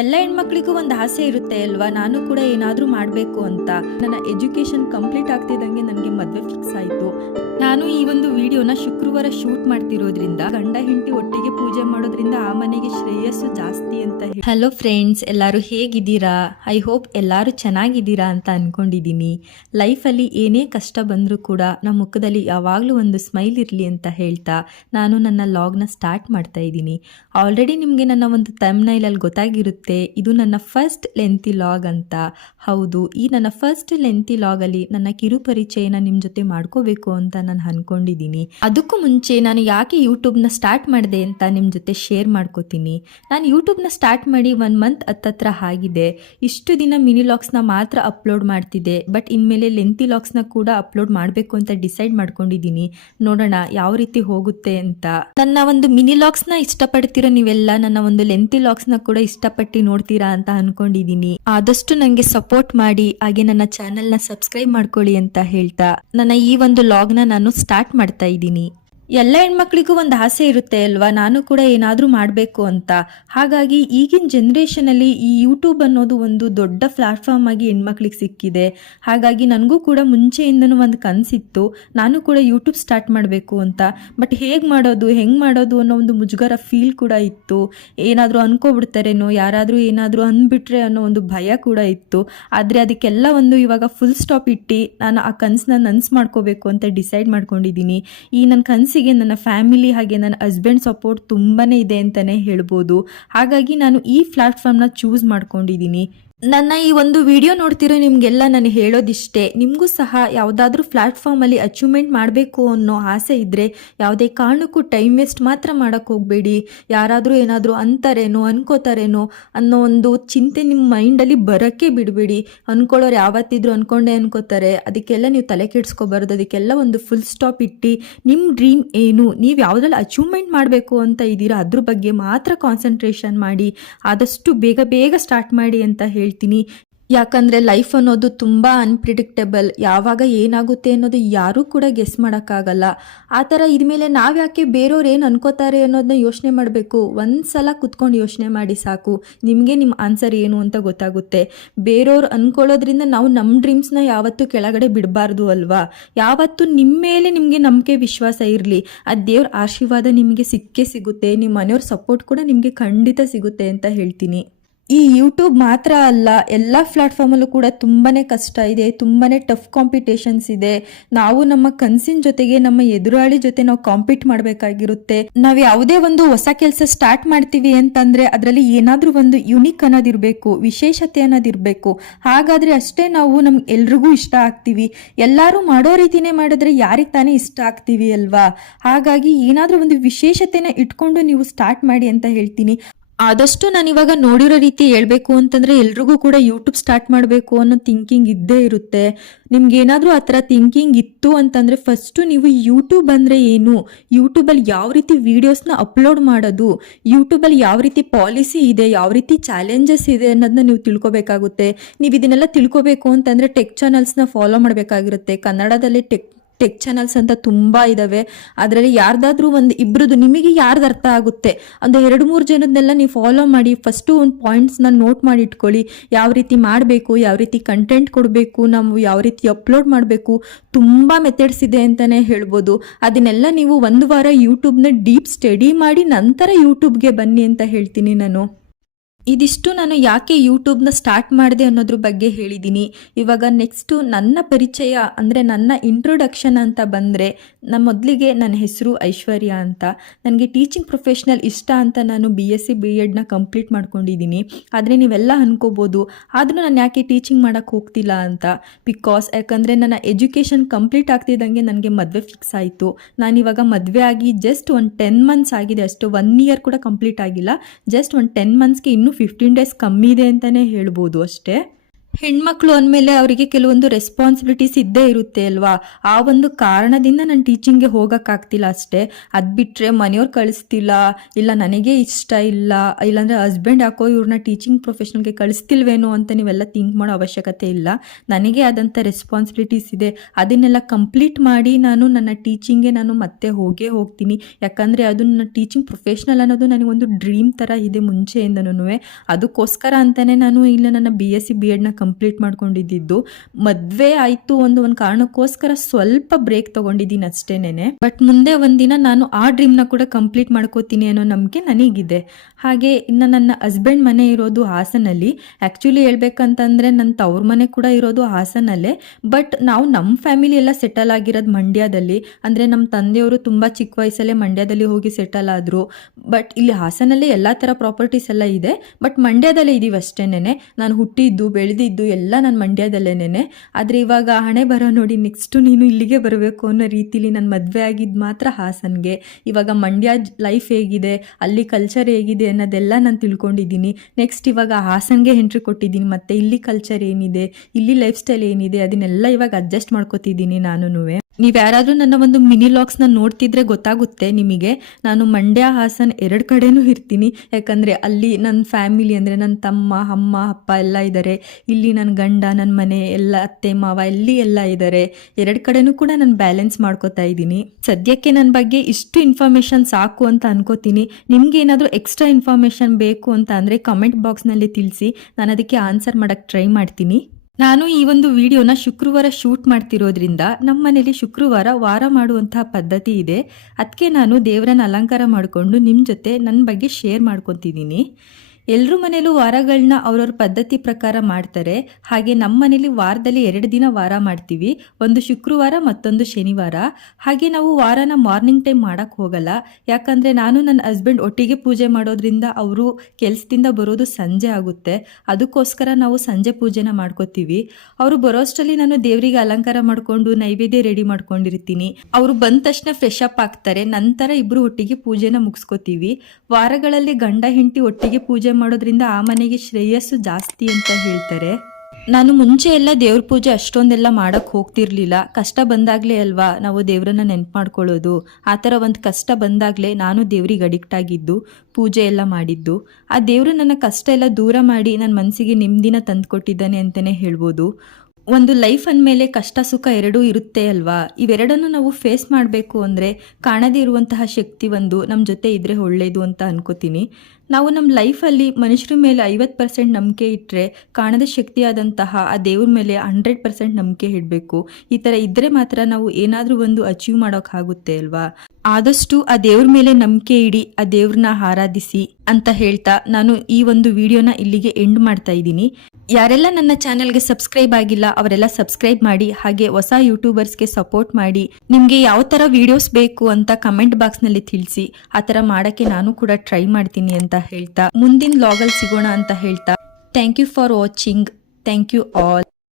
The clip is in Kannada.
ಎಲ್ಲ ಹೆಣ್ಮಕ್ಳಿಗೂ ಒಂದು ಆಸೆ ಇರುತ್ತೆ ಅಲ್ವಾ? ನಾನು ಕೂಡ ಏನಾದರೂ ಮಾಡಬೇಕು ಅಂತ. ನನ್ನ ಎಜುಕೇಷನ್ ಕಂಪ್ಲೀಟ್ ಆಗ್ತಿದ್ದಂಗೆ ನನಗೆ ಮದುವೆ ಫಿಕ್ಸ್ ಆಯಿತು. ನಾನು ಈ ಒಂದು ವಿಡಿಯೋನ ಶುಕ್ರವಾರ ಶೂಟ್ ಮಾಡ್ತಿರೋದ್ರಿಂದ, ಗಂಡ ಹೆಂಡತಿ ಒಟ್ಟಿಗೆ ಪೂಜೆ ಮಾಡೋದ್ರಿಂದ ಆ ಮನೆಗೆ ಶ್ರೇಯಸ್ಸು ಜಾಸ್ತಿ ಅಂತ ಹೇಳಿ. ಹಲೋ ಫ್ರೆಂಡ್ಸ್ ಎಲ್ಲರೂ ಹೇಗಿದ್ದೀರಾ? ಐ ಹೋಪ್ ಎಲ್ಲರೂ ಚೆನ್ನಾಗಿದ್ದೀರಾ ಅಂತ ಅಂದ್ಕೊಂಡಿದ್ದೀನಿ ಲೈಫಲ್ಲಿ ಏನೇ ಕಷ್ಟ ಬಂದರೂ ಕೂಡ ನಮ್ಮ ಮುಖದಲ್ಲಿ ಯಾವಾಗಲೂ ಒಂದು ಸ್ಮೈಲ್ ಇರಲಿ ಅಂತ ಹೇಳ್ತಾ ನಾನು ನನ್ನ ಲಾಗ್ನ ಸ್ಟಾರ್ಟ್ ಮಾಡ್ತಾ ಇದ್ದೀನಿ ಆಲ್ರೆಡಿ ನಿಮಗೆ ನನ್ನ ಒಂದು ತಮ್ನೈಲಲ್ಲಿ ಗೊತ್ತಾಗಿರುತ್ತೆ. ಇದು ನನ್ನ ಫಸ್ಟ್ ಲೆಂತಿ ಲಾಗ್ ಅಂತ. ಹೌದು, ಈ ನನ್ನ ಫಸ್ಟ್ ಲೆಂತಿ ಲಾಗಲ್ಲಿ ನನ್ನ ಕಿರು ಪರಿಚಯನ ನಿಮ್ಮ ಜೊತೆ ಮಾಡ್ಕೋಬೇಕು ಅಂತ ನಾನು ಅನ್ಕೊಂಡಿದ್ದೀನಿ ಅದಕ್ಕೂ ಮುಂಚೆ ನಾನು ಯಾಕೆ ಯೂಟ್ಯೂಬ್ನ ಸ್ಟಾರ್ಟ್ ಮಾಡಿದೆ ಅಂತ ನಿಮ್ಮ ಜೊತೆ ಶೇರ್ ಮಾಡ್ಕೋತೀನಿ. ನಾನು ಯೂಟ್ಯೂಬ್ನ ಸ್ಟಾರ್ಟ್ ಮಾಡಿ ಒನ್ ಮಂತ್ ಹತ್ತತ್ರ ಆಗಿದೆ. ಇಷ್ಟು ದಿನ ಮಿನಿ ಲಾಗ್ಸ್ನ ಮಾತ್ರ ಅಪ್ಲೋಡ್ ಮಾಡ್ತಿದ್ದೆ ಬಟ್ ಇನ್ಮೇಲೆ ಲೆಂತಿ ಲಾಗ್ಸ್ನ ಕೂಡ ಅಪ್ಲೋಡ್ ಮಾಡಬೇಕು ಅಂತ ಡಿಸೈಡ್ ಮಾಡ್ಕೊಂಡಿದ್ದೀನಿ ನೋಡೋಣ ಯಾವ ರೀತಿ ಹೋಗುತ್ತೆ ಅಂತ. ನನ್ನ ಒಂದು ಮಿನಿ ಲಾಗ್ಸ್ನ ಇಷ್ಟಪಡ್ತಿರೋ ನೀವೆಲ್ಲ, ನನ್ನ ಒಂದು ಲೆಂತಿ ಲಾಗ್ಸ್ನ ಕೂಡ ಇಷ್ಟಪಟ್ಟು ನೋಡ್ತೀರಾ ಅಂತ ಅನ್ಕೊಂಡಿದೀನಿ. ಆದಷ್ಟು ನಂಗೆ ಸಪೋರ್ಟ್ ಮಾಡಿ, ಹಾಗೆ ನನ್ನ ಚಾನೆಲ್ನ ಸಬ್ಸ್ಕ್ರೈಬ್ ಮಾಡ್ಕೊಳ್ಳಿ ಅಂತ ಹೇಳ್ತಾ, ನನ್ನ ಈ ಒಂದು ಲಾಗ್ ನಾನು ಸ್ಟಾರ್ಟ್ ಮಾಡ್ತಾ ಇದ್ದೀನಿ. ಎಲ್ಲ ಹೆಣ್ಮಕ್ಳಿಗೂ ಒಂದು ಆಸೆ ಇರುತ್ತೆ ಅಲ್ವಾ? ನಾನು ಕೂಡ ಏನಾದರೂ ಮಾಡಬೇಕು ಅಂತ. ಹಾಗಾಗಿ ಈಗಿನ ಜನ್ರೇಷನಲ್ಲಿ ಈ ಯೂಟ್ಯೂಬ್ ಅನ್ನೋದು ಒಂದು ದೊಡ್ಡ ಪ್ಲಾಟ್ಫಾರ್ಮ್ ಆಗಿ ಹೆಣ್ಮಕ್ಳಿಗೆ ಸಿಕ್ಕಿದೆ. ಹಾಗಾಗಿ ನನಗೂ ಕೂಡ ಮುಂಚೆಯಿಂದನೂ ಒಂದು ಕನಸಿತ್ತು. ನಾನು ಕೂಡ ಯೂಟ್ಯೂಬ್ ಸ್ಟಾರ್ಟ್ ಮಾಡಬೇಕು ಅಂತ. ಬಟ್ ಹೇಗೆ ಮಾಡೋದು, ಹೆಂಗೆ ಮಾಡೋದು ಅನ್ನೋ ಒಂದು ಮುಜುಗರ ಫೀಲ್ ಕೂಡ ಇತ್ತು. ಏನಾದರೂ ಅನ್ಕೋಬಿಡ್ತಾರೇನೋ, ಯಾರಾದರೂ ಏನಾದರೂ ಅಂದ್ಬಿಟ್ರೆ ಅನ್ನೋ ಒಂದು ಭಯ ಕೂಡ ಇತ್ತು. ಆದರೆ ಅದಕ್ಕೆಲ್ಲ ಒಂದು ಇವಾಗ ಫುಲ್ ಸ್ಟಾಪ್ ಇಟ್ಟು ನಾನು ಆ ಕನಸನ್ನ ನನಸು ಮಾಡ್ಕೋಬೇಕು ಅಂತ ಡಿಸೈಡ್ ಮಾಡ್ಕೊಂಡಿದ್ದೀನಿ. ಈ ನನ್ನ ಕನಸಿಗೆ ನನ್ನ ಫ್ಯಾಮಿಲಿ ಹಾಗೆ ನನ್ನ ಹಸ್ಬೆಂಡ್ ಸಪೋರ್ಟ್ ತುಂಬಾ ಇದೆ ಅಂತಲೇ ಹೇಳ್ಬೋದು. ಹಾಗಾಗಿ ನಾನು ಈ ಪ್ಲಾಟ್ಫಾರ್ಮ್ನ ಚೂಸ್ ಮಾಡ್ಕೊಂಡಿದ್ದೀನಿ. ನನ್ನ ಈ ಒಂದು ವಿಡಿಯೋ ನೋಡ್ತಿರೋ ನಿಮಗೆಲ್ಲ ನಾನು ಹೇಳೋದಿಷ್ಟೇ, ನಿಮಗೂ ಸಹ ಯಾವುದಾದ್ರೂ ಪ್ಲ್ಯಾಟ್ಫಾರ್ಮಲ್ಲಿ ಅಚೀವ್ಮೆಂಟ್ ಮಾಡಬೇಕು ಅನ್ನೋ ಆಸೆ ಇದ್ದರೆ ಯಾವುದೇ ಕಾರಣಕ್ಕೂ ಟೈಮ್ ವೇಸ್ಟ್ ಮಾತ್ರ ಮಾಡೋಕ್ಕೆ ಹೋಗಬೇಡಿ. ಯಾರಾದರೂ ಏನಾದರೂ ಅಂತಾರೇನೋ, ಅನ್ಕೋತಾರೇನೋ ಅನ್ನೋ ಒಂದು ಚಿಂತೆ ನಿಮ್ಮ ಮೈಂಡಲ್ಲಿ ಬರೋಕ್ಕೆ ಬಿಡಬೇಡಿ. ಅಂದ್ಕೊಳ್ಳೋರು ಯಾವತ್ತಿದ್ರು ಅಂದ್ಕೊಂಡೇ ಅನ್ಕೋತಾರೆ. ಅದಕ್ಕೆಲ್ಲ ನೀವು ತಲೆ ಕೆಡಿಸ್ಕೋಬಾರ್ದು. ಅದಕ್ಕೆಲ್ಲ ಒಂದು ಫುಲ್ ಸ್ಟಾಪ್ ಇಟ್ಟು ನಿಮ್ಮ ಡ್ರೀಮ್ ಏನು? ನೀವು ಯಾವುದ್ರಲ್ಲಿ ಅಚೀವ್ಮೆಂಟ್ ಮಾಡಬೇಕು ಅಂತ ಇದ್ದೀರಾ, ಅದ್ರ ಬಗ್ಗೆ ಮಾತ್ರ ಕಾನ್ಸಂಟ್ರೇಷನ್ ಮಾಡಿ, ಆದಷ್ಟು ಬೇಗ ಬೇಗ ಸ್ಟಾರ್ಟ್ ಮಾಡಿ ಅಂತ ಹೇಳ್ತೀನಿ. ಯಾಕಂದರೆ ಲೈಫ್ ಅನ್ನೋದು ತುಂಬ ಅನ್ಪ್ರಿಡಿಕ್ಟಬಲ್ ಯಾವಾಗ ಏನಾಗುತ್ತೆ ಅನ್ನೋದು ಯಾರೂ ಕೂಡ ಗೆಸ್ ಮಾಡೋಕ್ಕಾಗಲ್ಲ. ಆ ಥರ ಇದ್ಮೇಲೆ ನಾವು ಯಾಕೆ ಬೇರೆಯವ್ರು ಏನು ಅನ್ಕೋತಾರೆ ಅನ್ನೋದನ್ನ ಯೋಚನೆ ಮಾಡಬೇಕು. ಒಂದು ಸಲ ಕುತ್ಕೊಂಡು ಯೋಚನೆ ಮಾಡಿ ಸಾಕು. ನಿಮಗೆ ನಿಮ್ಮ ಆನ್ಸರ್ ಏನು ಅಂತ ಗೊತ್ತಾಗುತ್ತೆ. ಬೇರೆಯವ್ರು ಅನ್ಕೊಳ್ಳೋದ್ರಿಂದ ನಾವು ನಮ್ಮ ಡ್ರೀಮ್ಸ್ನ ಯಾವತ್ತೂ ಕೆಳಗಡೆ ಬಿಡಬಾರ್ದು ಅಲ್ವಾ? ಯಾವತ್ತೂ ನಿಮ್ಮ ಮೇಲೆ ನಿಮಗೆ ನಂಬಿಕೆ, ವಿಶ್ವಾಸ ಇರಲಿ. ಆ ದೇವ್ರ ಆಶೀರ್ವಾದ ನಿಮಗೆ ಸಿಕ್ಕೇ ಸಿಗುತ್ತೆ. ನಿಮ್ಮ ಮನೆಯವ್ರ ಸಪೋರ್ಟ್ ಕೂಡ ನಿಮಗೆ ಖಂಡಿತ ಸಿಗುತ್ತೆ ಅಂತ ಹೇಳ್ತೀನಿ. ಈ ಯೂಟ್ಯೂಬ್ ಮಾತ್ರ ಅಲ್ಲ, ಎಲ್ಲ ಪ್ಲಾಟ್ಫಾರ್ಮಲ್ಲೂ ಕೂಡ ತುಂಬಾ ಕಷ್ಟ ಇದೆ ತುಂಬಾ ಟಫ್ ಕಾಂಪಿಟೇಷನ್ಸ್ ಇದೆ. ನಾವು ನಮ್ಮ ಕನಸಿನ ಜೊತೆಗೆ, ನಮ್ಮ ಎದುರಾಳಿ ಜೊತೆ ನಾವು ಕಾಂಪೀಟ್ ಮಾಡಬೇಕಾಗಿರುತ್ತೆ. ನಾವು ಯಾವುದೇ ಒಂದು ಹೊಸ ಕೆಲಸ ಸ್ಟಾರ್ಟ್ ಮಾಡ್ತೀವಿ ಅಂತಂದ್ರೆ ಅದರಲ್ಲಿ ಏನಾದರೂ ಒಂದು ಯುನಿಕ್ ಅನ್ನೋದಿರಬೇಕು ವಿಶೇಷತೆ ಅನ್ನೋದಿರಬೇಕು ಹಾಗಾದ್ರೆ ಅಷ್ಟೇ ನಾವು ನಮ್ಗೆ ಎಲ್ರಿಗೂ ಇಷ್ಟ ಆಗ್ತೀವಿ. ಎಲ್ಲರೂ ಮಾಡೋ ರೀತಿನೇ ಮಾಡಿದ್ರೆ ಯಾರಿಗೆ ತಾನೇ ಇಷ್ಟ ಆಗ್ತೀವಿ ಅಲ್ವಾ? ಹಾಗಾಗಿ ಏನಾದರೂ ಒಂದು ವಿಶೇಷತೆನ ಇಟ್ಕೊಂಡು ನೀವು ಸ್ಟಾರ್ಟ್ ಮಾಡಿ ಅಂತ ಹೇಳ್ತೀನಿ. ಆದಷ್ಟು ನಾನು ಇವಾಗ ನೋಡಿರೋ ರೀತಿ ಹೇಳ್ಬೇಕು ಅಂತಂದ್ರೆ ಎಲ್ರಿಗೂ ಕೂಡ ಯೂಟ್ಯೂಬ್ ಸ್ಟಾರ್ಟ್ ಮಾಡಬೇಕು ಅನ್ನೋ ಥಿಂಕಿಂಗ್ ಇದ್ದೇ ಇರುತ್ತೆ. ನಿಮ್ಗೆ ಏನಾದರೂ ಆ ಥರ ಥಿಂಕಿಂಗ್ ಇತ್ತು ಅಂತಂದರೆ ಫಸ್ಟು ನೀವು ಯೂಟ್ಯೂಬ್ ಅಂದರೆ ಏನು? ಯೂಟ್ಯೂಬಲ್ಲಿ ಯಾವ ರೀತಿ ವೀಡಿಯೋಸ್ನ ಅಪ್ಲೋಡ್ ಮಾಡೋದು? ಯೂಟ್ಯೂಬಲ್ಲಿ ಯಾವ ರೀತಿ ಪಾಲಿಸಿ ಇದೆ? ಯಾವ ರೀತಿ ಚಾಲೆಂಜಸ್ ಇದೆ ಅನ್ನೋದನ್ನ ನೀವು ತಿಳ್ಕೊಬೇಕಾಗುತ್ತೆ. ನೀವು ಇದನ್ನೆಲ್ಲ ತಿಳ್ಕೊಬೇಕು ಅಂತಂದರೆ ಟೆಕ್ ಚಾನಲ್ಸ್ನ ಫಾಲೋ ಮಾಡಬೇಕಾಗಿರುತ್ತೆ. ಕನ್ನಡದಲ್ಲಿ ಟೆಕ್ ಟೆಕ್ ಚಾನಲ್ಸ್ ಅಂತ ತುಂಬ ಇದ್ದಾವೆ ಅದರಲ್ಲಿ ಯಾರ್ದಾದ್ರೂ ಒಂದು ಇಬ್ರದ್ದು ನಿಮಗೆ ಯಾರ್ದು ಅರ್ಥ ಆಗುತ್ತೆ? ಒಂದು ಎರಡು ಮೂರು ಜನದನ್ನೆಲ್ಲ ನೀವು ಫಾಲೋ ಮಾಡಿ ಫಸ್ಟು ಒಂದು ಪಾಯಿಂಟ್ಸ್ನ ನೋಟ್ ಮಾಡಿ ಇಟ್ಕೊಳ್ಳಿ. ಯಾವ ರೀತಿ ಮಾಡಬೇಕು, ಯಾವ ರೀತಿ ಕಂಟೆಂಟ್ ಕೊಡಬೇಕು, ನಾವು ಯಾವ ರೀತಿ ಅಪ್ಲೋಡ್ ಮಾಡಬೇಕು, ತುಂಬ ಮೆಥಡ್ಸ್ ಇದೆ ಅಂತಲೇ ಹೇಳ್ಬೋದು. ಅದನ್ನೆಲ್ಲ ನೀವು ಒಂದು ವಾರ ಯೂಟ್ಯೂಬ್ನ ಡೀಪ್ ಸ್ಟಡಿ ಮಾಡಿ ನಂತರ ಯೂಟ್ಯೂಬ್ಗೆ ಬನ್ನಿ ಅಂತ ಹೇಳ್ತೀನಿ ನಾನು. ಇದಿಷ್ಟು ನಾನು ಯಾಕೆ ಯೂಟ್ಯೂಬ್ನ ಸ್ಟಾರ್ಟ್ ಮಾಡಿದೆ ಅನ್ನೋದ್ರ ಬಗ್ಗೆ ಹೇಳಿದ್ದೀನಿ ಇವಾಗ ನೆಕ್ಸ್ಟು ನನ್ನ ಪರಿಚಯ ಅಂದರೆ ನನ್ನ ಇಂಟ್ರೊಡಕ್ಷನ್ ಅಂತ ಬಂದರೆ ನಮ್ಮ ಮೊದಲಿಗೆ ನನ್ನ ಹೆಸರು ಐಶ್ವರ್ಯ ಅಂತ. ನನಗೆ ಟೀಚಿಂಗ್ ಪ್ರೊಫೆಷ್ನಲ್ ಇಷ್ಟ ಅಂತ ನಾನು ಬಿ ಎಸ್ ಸಿ ಬಿ ಎಡ್ನ ಕಂಪ್ಲೀಟ್ ಮಾಡ್ಕೊಂಡಿದ್ದೀನಿ ಆದರೆ ನೀವೆಲ್ಲ ಅನ್ಕೋಬೋದು, ಆದರೂ ನಾನು ಯಾಕೆ ಟೀಚಿಂಗ್ ಮಾಡೋಕ್ಕೆ ಹೋಗ್ತಿಲ್ಲ ಅಂತ. ಬಿಕಾಸ್ ಯಾಕಂದರೆ ನನ್ನ ಎಜುಕೇಷನ್ ಕಂಪ್ಲೀಟ್ ಆಗ್ತಿದ್ದಂಗೆ ನನಗೆ ಮದುವೆ ಫಿಕ್ಸ್ ಆಯಿತು. ನಾನಿವಾಗ ಮದುವೆ ಆಗಿ ಜಸ್ಟ್ ಒಂದು ಟೆನ್ ಮಂತ್ಸ್ ಆಗಿದೆ. ಅಷ್ಟು ಒನ್ ಇಯರ್ ಕೂಡ ಕಂಪ್ಲೀಟ್ ಆಗಿಲ್ಲ. ಜಸ್ಟ್ ಒಂದು ಟೆನ್ ಮಂತ್ಸ್ಗೆ ಇನ್ನೂ ಫಿಫ್ಟೀನ್ ಡೇಸ್ ಕಮ್ಮಿ ಇದೆ ಅಂತಲೇ ಹೇಳ್ಬೋದು ಅಷ್ಟೇ. ಹೆಣ್ಮಕ್ಳು ಅಂದಮೇಲೆ ಅವರಿಗೆ ಕೆಲವೊಂದು ರೆಸ್ಪಾನ್ಸಿಬಿಲಿಟೀಸ್ ಇದ್ದೇ ಇರುತ್ತೆ ಅಲ್ವಾ? ಆ ಒಂದು ಕಾರಣದಿಂದ ನಾನು ಟೀಚಿಂಗ್ಗೆ ಹೋಗೋಕ್ಕಾಗ್ತಿಲ್ಲ ಅಷ್ಟೇ. ಅದು ಬಿಟ್ಟರೆ ಮನೆಯವ್ರು ಕಳಿಸ್ತಿಲ್ಲ, ಇಲ್ಲ ನನಗೆ ಇಷ್ಟ ಇಲ್ಲ, ಇಲ್ಲಾಂದರೆ ಹಸ್ಬೆಂಡ್ ಯಾಕೋ ಇವ್ರನ್ನ ಟೀಚಿಂಗ್ ಪ್ರೊಫೆಷನಲ್ಗೆ ಕಳಿಸ್ತಿಲ್ವೇನೋ ಅಂತ ನೀವೆಲ್ಲ ಥಿಂಕ್ ಮಾಡೋ ಅವಶ್ಯಕತೆ ಇಲ್ಲ. ನನಗೆ ಆದಂಥ ರೆಸ್ಪಾನ್ಸಿಬಿಲಿಟೀಸ್ ಇದೆ. ಅದನ್ನೆಲ್ಲ ಕಂಪ್ಲೀಟ್ ಮಾಡಿ ನಾನು ನನ್ನ ಟೀಚಿಂಗ್ಗೆ ನಾನು ಮತ್ತೆ ಹೋಗೇ ಹೋಗ್ತೀನಿ. ಯಾಕಂದರೆ ಅದು ನನ್ನ ಟೀಚಿಂಗ್ ಪ್ರೊಫೆಷ್ನಲ್ ಅನ್ನೋದು ನನಗೊಂದು ಡ್ರೀಮ್ ಥರ ಇದೆ ಮುಂಚೆಯಿಂದನೂ ಅದಕ್ಕೋಸ್ಕರ ಅಂತಲೇ ನಾನು ಇಲ್ಲ ನನ್ನ ಬಿ ಎಸ್ ಸಿ ಬಿ ಎಡ್ನ ಕಂಪ್ಲೀಟ್ ಮಾಡ್ಕೊಂಡಿದ್ದು. ಮದುವೆ ಆಯಿತು ಒಂದು ಒಂದು ಕಾರಣಕ್ಕೋಸ್ಕರ ಸ್ವಲ್ಪ ಬ್ರೇಕ್ ತಗೊಂಡಿದ್ದೀನಿ ಅಷ್ಟೇನೆ ಬಟ್ ಮುಂದೆ ಒಂದಿನ ನಾನು ಆ ಡ್ರೀಮ್ನ ಕೂಡ ಕಂಪ್ಲೀಟ್ ಮಾಡ್ಕೋತೀನಿ ಅನ್ನೋ ನಂಬಿಕೆ ನನಗಿದೆ. ಹಾಗೆ ಇನ್ನು ನನ್ನ ಹಸ್ಬೆಂಡ್ ಮನೆ ಇರೋದು ಹಾಸನಲ್ಲಿ. ಆ್ಯಕ್ಚುಲಿ ಹೇಳ್ಬೇಕಂತಂದರೆ ನನ್ನ ತವ್ರ ಮನೆ ಕೂಡ ಇರೋದು ಹಾಸನಲ್ಲೇ. ಬಟ್ ನಾವು ನಮ್ಮ ಫ್ಯಾಮಿಲಿ ಎಲ್ಲ ಸೆಟಲ್ ಆಗಿರೋದು ಮಂಡ್ಯದಲ್ಲಿ. ಅಂದರೆ ನಮ್ಮ ತಂದೆಯವರು ತುಂಬ ಚಿಕ್ಕ ವಯಸ್ಸಲ್ಲೇ ಮಂಡ್ಯದಲ್ಲಿ ಹೋಗಿ ಸೆಟಲ್ ಆದರು. ಬಟ್ ಇಲ್ಲಿ ಹಾಸನಲ್ಲೇ ಎಲ್ಲ ಥರ ಪ್ರಾಪರ್ಟೀಸ್ ಎಲ್ಲ ಇದೆ. ಬಟ್ ಮಂಡ್ಯದಲ್ಲೇ ಇದ್ದೀವಿ ಅಷ್ಟೇನೆ ನಾನು ಹುಟ್ಟಿದ್ದು, ಬೆಳೆದಿದ್ದು ಎಲ್ಲ ನಾನು ಮಂಡ್ಯದಲ್ಲೇನೆ ಆದರೆ ಇವಾಗ ಹಣೆ ಬರೋ ನೋಡಿ ನೆಕ್ಸ್ಟು ನೀನು ಇಲ್ಲಿಗೆ ಬರಬೇಕು ಅನ್ನೋ ರೀತಿಲಿ ನಾನು ಮದುವೆ ಆಗಿದ್ದು ಮಾತ್ರ ಹಾಸನ್ಗೆ. ಇವಾಗ ಮಂಡ್ಯ ಲೈಫ್ ಹೇಗಿದೆ, ಅಲ್ಲಿ ಕಲ್ಚರ್ ಹೇಗಿದೆ ಅನ್ನೋದೆಲ್ಲ ನಾನು ತಿಳ್ಕೊಂಡಿದ್ದೀನಿ. ನೆಕ್ಸ್ಟ್ ಇವಾಗ ಹಾಸನ್ಗೆ ಎಂಟ್ರಿ ಕೊಟ್ಟಿದ್ದೀನಿ, ಮತ್ತು ಇಲ್ಲಿ ಕಲ್ಚರ್ ಏನಿದೆ, ಇಲ್ಲಿ ಲೈಫ್ ಸ್ಟೈಲ್ ಏನಿದೆ, ಅದನ್ನೆಲ್ಲ ಇವಾಗ ಅಡ್ಜಸ್ಟ್ ಮಾಡ್ಕೋತಿದ್ದೀನಿ ನಾನು ನೀವು ಯಾರಾದರೂ ನನ್ನ ಒಂದು ಮಿನಿ ಲಾಕ್ಸ್ನ ನೋಡ್ತಿದ್ರೆ ಗೊತ್ತಾಗುತ್ತೆ ನಿಮಗೆ. ನಾನು ಮಂಡ್ಯ, ಹಾಸನ್ ಎರಡು ಕಡೆನೂ ಇರ್ತೀನಿ. ಯಾಕಂದರೆ ಅಲ್ಲಿ ನನ್ನ ಫ್ಯಾಮಿಲಿ ಅಂದರೆ ನನ್ನ ತಮ್ಮ, ಅಮ್ಮ, ಅಪ್ಪ ಎಲ್ಲ ಇದ್ದಾರೆ ಇಲ್ಲಿ ನನ್ನ ಗಂಡ ನನ್ನ ಮನೆ, ಎಲ್ಲ ಅತ್ತೆ, ಮಾವ ಎಲ್ಲಿ ಎಲ್ಲ ಇದ್ದಾರೆ ಎರಡು ಕಡೆನೂ ಕೂಡ ನಾನು ಬ್ಯಾಲೆನ್ಸ್ ಮಾಡ್ಕೋತಾ ಇದ್ದೀನಿ. ಸದ್ಯಕ್ಕೆ ನನ್ನ ಬಗ್ಗೆ ಇಷ್ಟು ಇನ್ಫಾರ್ಮೇಷನ್ ಸಾಕು ಅಂತ ಅನ್ಕೋತೀನಿ. ನಿಮಗೆ ಏನಾದರೂ ಎಕ್ಸ್ಟ್ರಾ ಇನ್ಫಾರ್ಮೇಷನ್ ಬೇಕು ಅಂತ ಅಂದರೆ ಕಮೆಂಟ್ ಬಾಕ್ಸ್ನಲ್ಲಿ ತಿಳಿಸಿ. ನಾನು ಅದಕ್ಕೆ ಆನ್ಸರ್ ಮಾಡೋಕ್ಕೆ ಟ್ರೈ ಮಾಡ್ತೀನಿ. ನಾನು ಈ ಒಂದು ವಿಡಿಯೋನ ಶುಕ್ರವಾರ ಶೂಟ್ ಮಾಡ್ತಿರೋದ್ರಿಂದ ನಮ್ಮ ಮನೇಲಿ ಶುಕ್ರವಾರ ವಾರ ಮಾಡುವಂತಹ ಪದ್ಧತಿ ಇದೆ. ಅದಕ್ಕೆ ನಾನು ದೇವರನ್ನ ಅಲಂಕಾರ ಮಾಡಿಕೊಂಡು ನಿಮ್ಮ ಜೊತೆ ನನ್ನ ಬಗ್ಗೆ ಶೇರ್ ಮಾಡ್ಕೊತಿದ್ದೀನಿ. ಎಲ್ಲರ ಮನೇಲೂ ವಾರಗಳನ್ನ ಅವ್ರವ್ರ ಪದ್ಧತಿ ಪ್ರಕಾರ ಮಾಡ್ತಾರೆ. ಹಾಗೆ ನಮ್ಮ ಮನೇಲಿ ವಾರದಲ್ಲಿ ಎರಡು ದಿನ ವಾರ ಮಾಡ್ತೀವಿ. ಒಂದು ಶುಕ್ರವಾರ, ಮತ್ತೊಂದು ಶನಿವಾರ. ಹಾಗೆ ನಾವು ವಾರನ ಮಾರ್ನಿಂಗ್ ಟೈಮ್ ಮಾಡೋಕ್ಕೆ ಹೋಗಲ್ಲ. ಯಾಕಂದರೆ ನಾನು ನನ್ನ ಹಸ್ಬೆಂಡ್ ಒಟ್ಟಿಗೆ ಪೂಜೆ ಮಾಡೋದ್ರಿಂದ ಅವರು ಕೆಲಸದಿಂದ ಬರೋದು ಸಂಜೆ ಆಗುತ್ತೆ. ಅದಕ್ಕೋಸ್ಕರ ನಾವು ಸಂಜೆ ಪೂಜೆನ ಮಾಡ್ಕೋತೀವಿ. ಅವರು ಬರೋಷ್ಟರಲ್ಲಿ ನಾನು ದೇವರಿಗೆ ಅಲಂಕಾರ ಮಾಡಿಕೊಂಡು, ನೈವೇದ್ಯ ರೆಡಿ ಮಾಡ್ಕೊಂಡಿರ್ತೀನಿ. ಅವರು ಬಂದ ತಕ್ಷಣ ಫ್ರೆಶ್ ಅಪ್ ಆಗ್ತಾರೆ. ನಂತರ ಇಬ್ಬರು ಒಟ್ಟಿಗೆ ಪೂಜೆನ ಮುಗಿಸ್ಕೋತೀವಿ. ವಾರಗಳಲ್ಲಿ ಗಂಡ, ಹೆಂಡತಿ ಒಟ್ಟಿಗೆ ಮಾಡೋದ್ರಿಂದ ಆ ಮನೆಗೆ ಶ್ರೇಯಸ್ಸು ಜಾಸ್ತಿ ಅಂತ ಹೇಳ್ತಾರೆ. ನಾನು ಮುಂಚೆ ಎಲ್ಲ ದೇವ್ರ ಪೂಜೆ ಅಷ್ಟೊಂದೆಲ್ಲ ಮಾಡಕ್ ಹೋಗ್ತಿರ್ಲಿಲ್ಲ. ಕಷ್ಟ ಬಂದಾಗ್ಲೇ ಅಲ್ವಾ ನಾವು ದೇವ್ರನ್ನ ನೆನ್ಪು ಮಾಡ್ಕೊಳ್ಳೋದು. ಆ ಥರ ಒಂದು ಕಷ್ಟ ಬಂದಾಗ್ಲೇ ನಾನು ದೇವ್ರಿಗೆ ಅಡಿಕ್ಟ್ ಆಗಿದ್ದು, ಪೂಜೆ ಎಲ್ಲ ಮಾಡಿದ್ದು. ಆ ದೇವರು ನನ್ನ ಕಷ್ಟ ಎಲ್ಲ ದೂರ ಮಾಡಿ ನನ್ನ ಮನಸ್ಸಿಗೆ ನೆಮ್ಮದಿನ ತಂದುಕೊಟ್ಟಿದ್ದಾನೆ ಅಂತಲೇ ಹೇಳ್ಬೋದು. ಒಂದು ಲೈಫ್ ಅಂದಮೇಲೆ ಕಷ್ಟ, ಸುಖ ಎರಡೂ ಇರುತ್ತೆ ಅಲ್ವಾ? ಇವೆರಡನ್ನು ನಾವು ಫೇಸ್ ಮಾಡಬೇಕು ಅಂದರೆ ಕಾಣದೇ ಇರುವಂತಹ ಶಕ್ತಿ ಒಂದು ನಮ್ಮ ಜೊತೆ ಇದ್ದರೆ ಒಳ್ಳೆಯದು ಅಂತ ಅನ್ಕೋತೀನಿ. ನಾವು ನಮ್ಮ ಲೈಫಲ್ಲಿ ಮನುಷ್ಯರ ಮೇಲೆ ಐವತ್ತು ಪರ್ಸೆಂಟ್ ನಂಬಿಕೆ ಇಟ್ಟರೆ ಕಾಣದ ಶಕ್ತಿಯಾದಂತಹ ಆ ದೇವ್ರ ಮೇಲೆ ಹಂಡ್ರೆಡ್ ಪರ್ಸೆಂಟ್ ನಂಬಿಕೆ ಇಡಬೇಕು. ಈ ಥರ ಇದ್ದರೆ ಮಾತ್ರ ನಾವು ಏನಾದರೂ ಒಂದು ಅಚೀವ್ ಮಾಡೋಕ್ಕಾಗುತ್ತೆ ಅಲ್ವಾ? ಆದಷ್ಟು ಆ ದೇವ್ರ ಮೇಲೆ ನಂಬಿಕೆ ಇಡಿ, ಆ ದೇವ್ರನ್ನ ಆರಾಧಿಸಿ ಅಂತ ಹೇಳ್ತಾ ನಾನು ಈ ಒಂದು ವಿಡಿಯೋನ ಇಲ್ಲಿಗೆ ಎಂಡ್ ಮಾಡ್ತಾ ಇದ್ದೀನಿ. ಯಾರೆಲ್ಲ ನನ್ನ ಚಾನೆಲ್ಗೆ ಸಬ್ಸ್ಕ್ರೈಬ್ ಆಗಿಲ್ಲ, ಅವರೆಲ್ಲ ಸಬ್ಸ್ಕ್ರೈಬ್ ಮಾಡಿ, ಹಾಗೆ ಹೊಸ ಯೂಟ್ಯೂಬರ್ಸ್ಗೆ ಸಪೋರ್ಟ್ ಮಾಡಿ. ನಿಮಗೆ ಯಾವ ಥರ ವಿಡಿಯೋಸ್ ಬೇಕು ಅಂತ ಕಮೆಂಟ್ ಬಾಕ್ಸ್ನಲ್ಲಿ ತಿಳಿಸಿ. ಆ ಥರ ಮಾಡೋಕ್ಕೆ ನಾನು ಕೂಡ ಟ್ರೈ ಮಾಡ್ತೀನಿ ಅಂತ ಹೇಳ್ತಾ. ಮುಂದಿನ ಲಾಗಲ್ಲಿ ಸಿಗೋಣ ಅಂತ ಹೇಳ್ತಾ. Thank you for watching thank you all